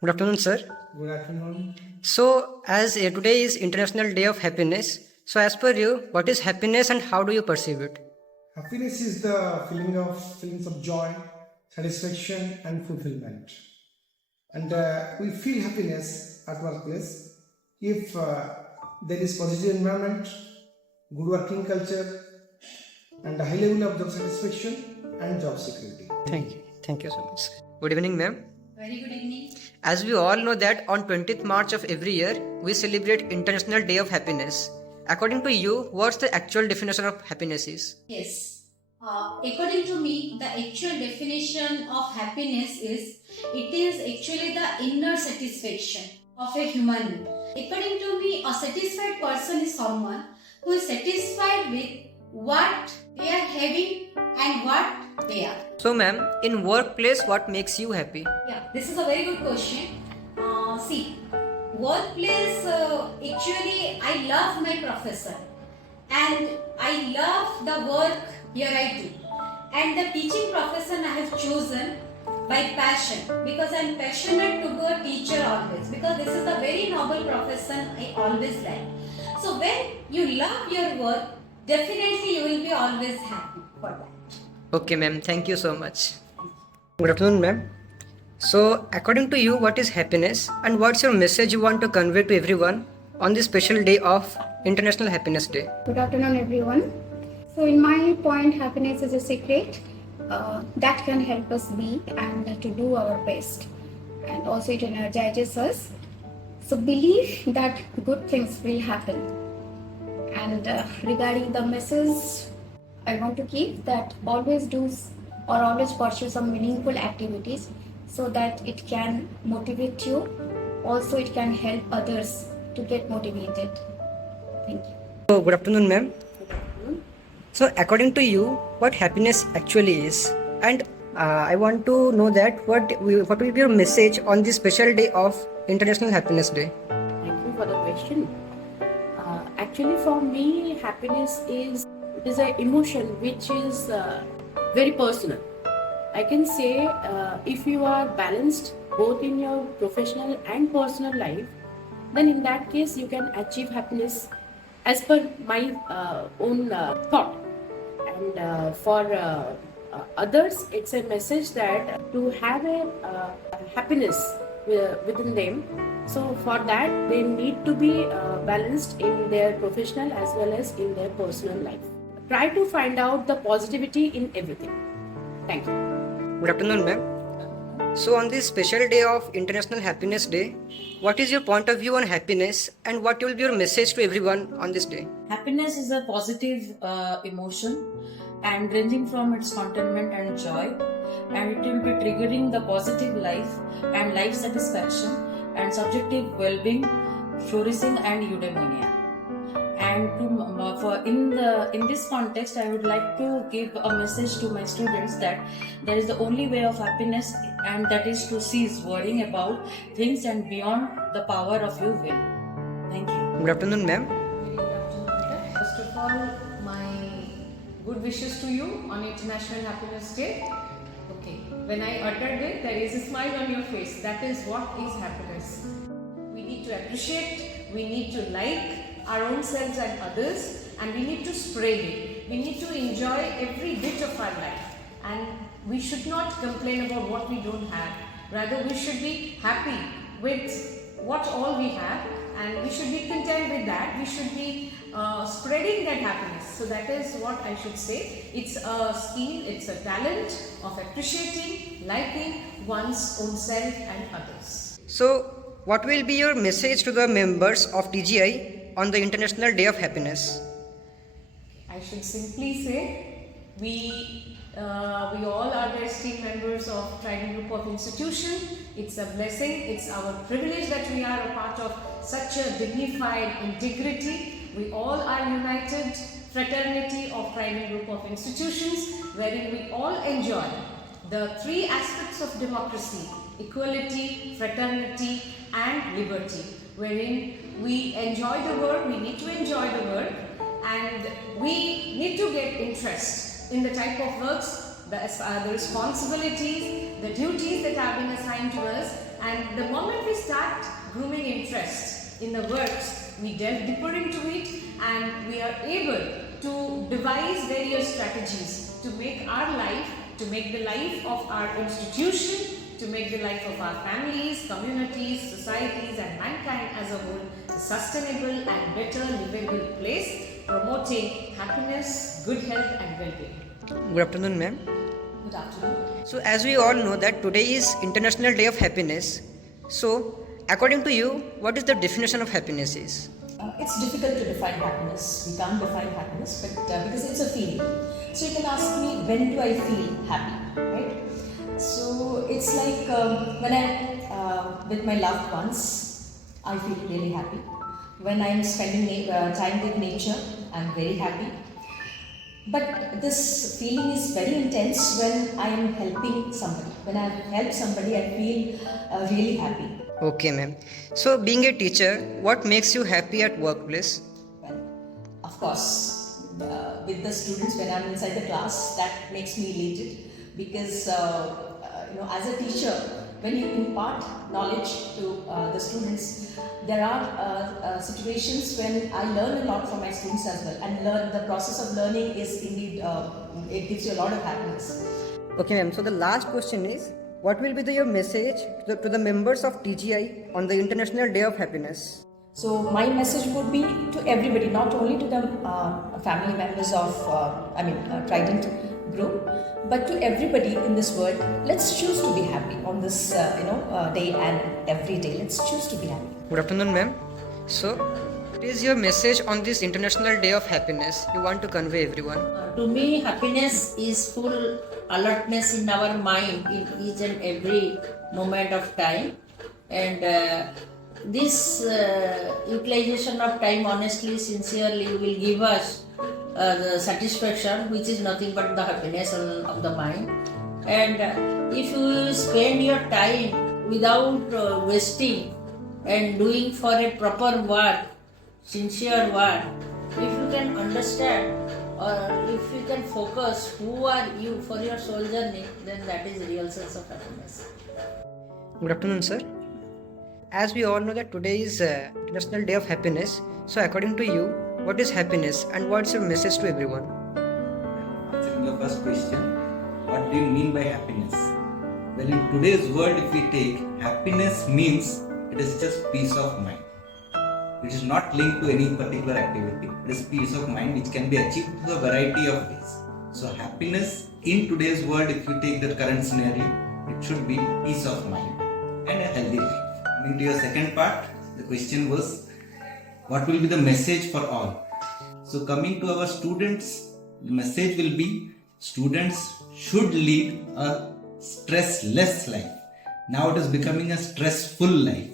Good afternoon, sir. Good afternoon. So, as today is International Day of Happiness, so as per you, what is happiness and how do you perceive it? Happiness is the feelings of joy, satisfaction, and fulfillment. And we feel happiness at workplace if there is positive environment, good working culture, and a high level of job satisfaction and job security. Thank you. Thank you so much. Good evening, ma'am. Very good evening. As we all know that on 20th March of every year, we celebrate International Day of Happiness. According to you, what's the actual definition of happiness is? Yes. According to me, the actual definition of happiness is it is actually the inner satisfaction of a human being. According to me, a satisfied person is someone who is satisfied with what they are having and what they are. So, ma'am, in workplace, what makes you happy? Yeah, this is a very good question. See, workplace, actually, I love my professor and I love the work here I do. And the teaching profession I have chosen by passion because I am passionate to be a teacher always because this is a very noble profession I always like. So when you love your work, definitely you will be always happy for that. Okay, ma'am. Thank you so much. Good afternoon, ma'am. So, according to you, what is happiness and what's your message you want to convey to everyone on this special day of International Happiness Day? Good afternoon, everyone. So, in my point, happiness is a secret that can help us be and to do our best, and also it energizes us. So, believe that good things will happen. And regarding the message, I want to keep that always do or always pursue some meaningful activities so that it can motivate you. Also, it can help others to get motivated. Thank you. So, good afternoon, ma'am. So, according to you, what happiness actually is, and I want to know that what will be your message on this special day of International Happiness Day? Thank you for the question. Actually, for me, happiness is an emotion which is very personal. I can say if you are balanced both in your professional and personal life, then in that case you can achieve happiness as per my own thought. And for others, it's a message that to have a happiness within them. So for that, they need to be balanced in their professional as well as in their personal life. Try to find out the positivity in everything. Thank you. Good afternoon, ma'am. So, on this special day of International Happiness Day, what is your point of view on happiness and what will be your message to everyone on this day? Happiness is a positive emotion and ranging from its contentment and joy, and it will be triggering the positive life and life satisfaction and subjective well-being, flourishing and eudaimonia. And in this context, I would like to give a message to my students that there is the only way of happiness, and that is to cease worrying about things and beyond the power of your will. Thank you. Good afternoon, ma'am. Very good afternoon. First of all, my good wishes to you on International Happiness Day. Okay, when I uttered it, there is a smile on your face. That is what is happiness. We need to appreciate, we need to like our own selves and others, and we need to spread it. We need to enjoy every bit of our life, and we should not complain about what we don't have. Rather, we should be happy with what all we have, and we should be content with that. We should be spreading that happiness. So that is what I should say. It's a skill, it's a talent of appreciating, liking one's own self and others. So, what will be your message to the members of TGI on the International Day of Happiness? I should simply say we all are the esteemed members of Trident Group of Institution. It's a blessing, it's our privilege that we are a part of such a dignified integrity. We all are united fraternity of Trident Group of Institutions, wherein we all enjoy the three aspects of democracy: equality, fraternity and liberty, wherein we enjoy the work, we need to enjoy the work, and we need to get interest in the type of works, the responsibilities, the duties that have been assigned to us, And the moment we start grooming interest in the works, we delve deeper into it and we are able to devise various strategies to make our life, to make the life of our institution, to make the life of our families, communities, societies and mankind as a whole a sustainable and better livable place, promoting happiness, good health and well-being. Good afternoon, ma'am. Good afternoon. So, as we all know that today is International Day of Happiness. So, according to you, what is the definition of happiness is? It's difficult to define happiness. We can't define happiness, but because it's a feeling. So you can ask me, when do I feel happy, right? So it's like when I'm with my loved ones, I feel really happy. When I'm spending time with nature, I'm very happy. But this feeling is very intense when I am helping somebody. When I help somebody, I feel really happy. Okay, ma'am. So, being a teacher, what makes you happy at workplace? Well, of course, with the students when I'm inside the class, that makes me elated because as a teacher, when you impart knowledge to the students, there are situations when I learn a lot from my students as well, and the process of learning is indeed it gives you a lot of happiness. Okay, ma'am. So, the last question is, what will be your message to the members of TGI on the International Day of Happiness? So my message would be to everybody, not only to the family members of Trident Group, but to everybody in this world. Let's choose to be happy on this day and every day. Let's choose to be happy. Good afternoon, ma'am. So, what is your message on this International Day of Happiness you want to convey everyone? To me, happiness is full alertness in our mind in each and every moment of time, and this utilization of time honestly, sincerely will give us the satisfaction, which is nothing but the happiness of the mind. And if you spend your time without wasting and doing for a proper work, sincere work, if you can understand or if you can focus who are you for your soul journey, then that is real sense of happiness. Good afternoon, sir. As we all know that today is International Day of Happiness, so according to you, what is happiness and what's your message to everyone? Answering the first question, what do you mean by happiness? Well, in today's world, if we take, happiness means it is just peace of mind. It is not linked to any particular activity. It is peace of mind which can be achieved through a variety of ways. So happiness in today's world, if you take the current scenario, it should be peace of mind and a healthy life. Coming to your second part, the question was, what will be the message for all? So coming to our students, the message will be, students should lead a stressless life. Now it is becoming a stressful life.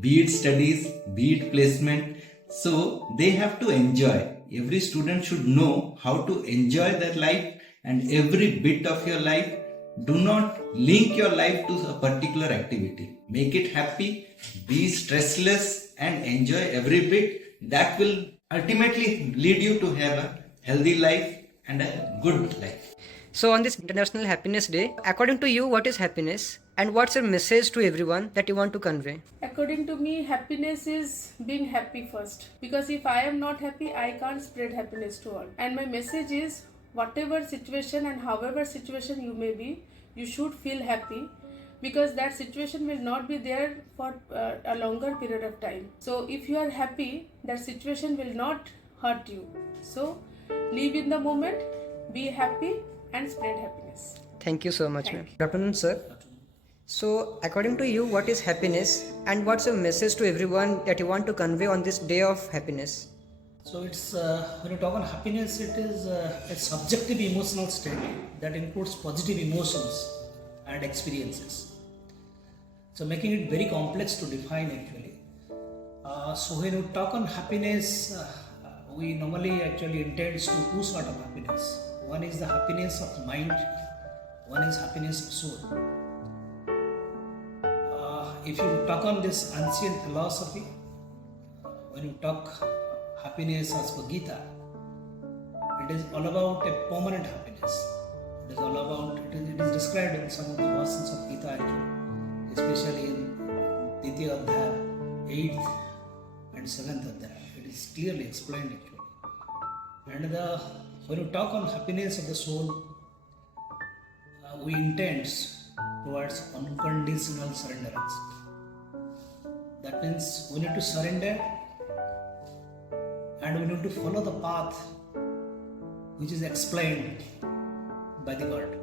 Be it studies, be it placement. So they have to enjoy. Every student should know how to enjoy their life, and every bit of your life. Do not link your life to a particular activity. Make it happy, be stressless and enjoy every bit. That will ultimately lead you to have a healthy life and a good life. So on this International Happiness Day, according to you, what is happiness and what's your message to everyone that you want to convey? According to me, happiness is being happy first. Because if I am not happy, I can't spread happiness to all. And my message is, whatever situation and however situation you may be, you should feel happy, because that situation will not be there for a longer period of time. So if you are happy, that situation will not hurt you. So live in the moment, be happy and spread happiness. Thank you so much, ma'am. Good afternoon, sir. So according to you, what is happiness and what's your message to everyone that you want to convey on this day of happiness? So it's when you talk on happiness, it is a subjective emotional state that includes positive emotions and experiences. So making it very complex to define actually. So when you talk on happiness, we normally actually intends to two sort of happiness. One is the happiness of mind, one is happiness of soul. If you talk on this ancient philosophy, when you talk happiness as per Gita, it is all about a permanent happiness. It is all about, it is described in some of the verses of Gita actually. especially in Ditya Adhyaya, 8th and 7th Adhyaya. It is clearly explained actually. And when you talk on happiness of the soul, we intend towards unconditional surrenderance. That means we need to surrender and we need to follow the path which is explained by the God.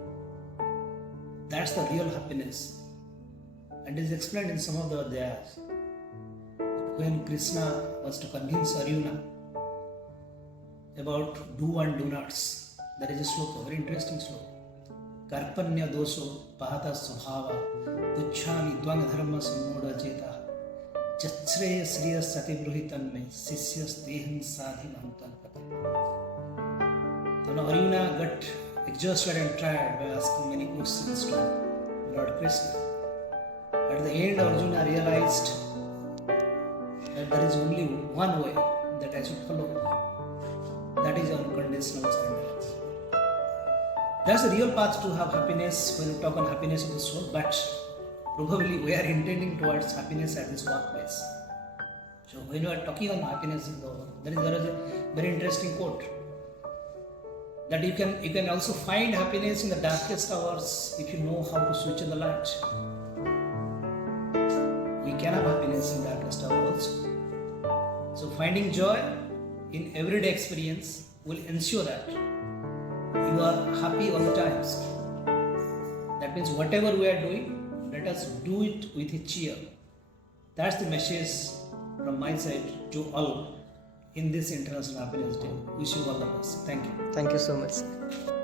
That's the real happiness, and is explained in some of the adhyayas. When Krishna was to convince Arjuna about do and do nots, there is a sloka, very interesting sloka. Karpanya doso pahata svabhava tuchhami dvang dharma sammoda cheta jachreya sriya satibruhitan me sisyas dehan sadhi mahantan pati. So now Arjuna got exhausted and tired by asking many questions to Lord Krishna. At the end, Arjuna realized that there is only one way that I should follow. That is unconditional surrender. That's the real path to have happiness when we talk on happiness of the soul, but probably we are intending towards happiness at this workplace. So when you are talking on happiness in the world, there is a very interesting quote that you can also find happiness in the darkest hours if you know how to switch on the light. We can have happiness in darkest hours also. So finding joy in everyday experience will ensure that you are happy all the times. That means whatever we are doing, let us do it with a cheer. That's the message from my side to all in this International Happiness Day. Wish you all the best. Thank you. Thank you so much, sir.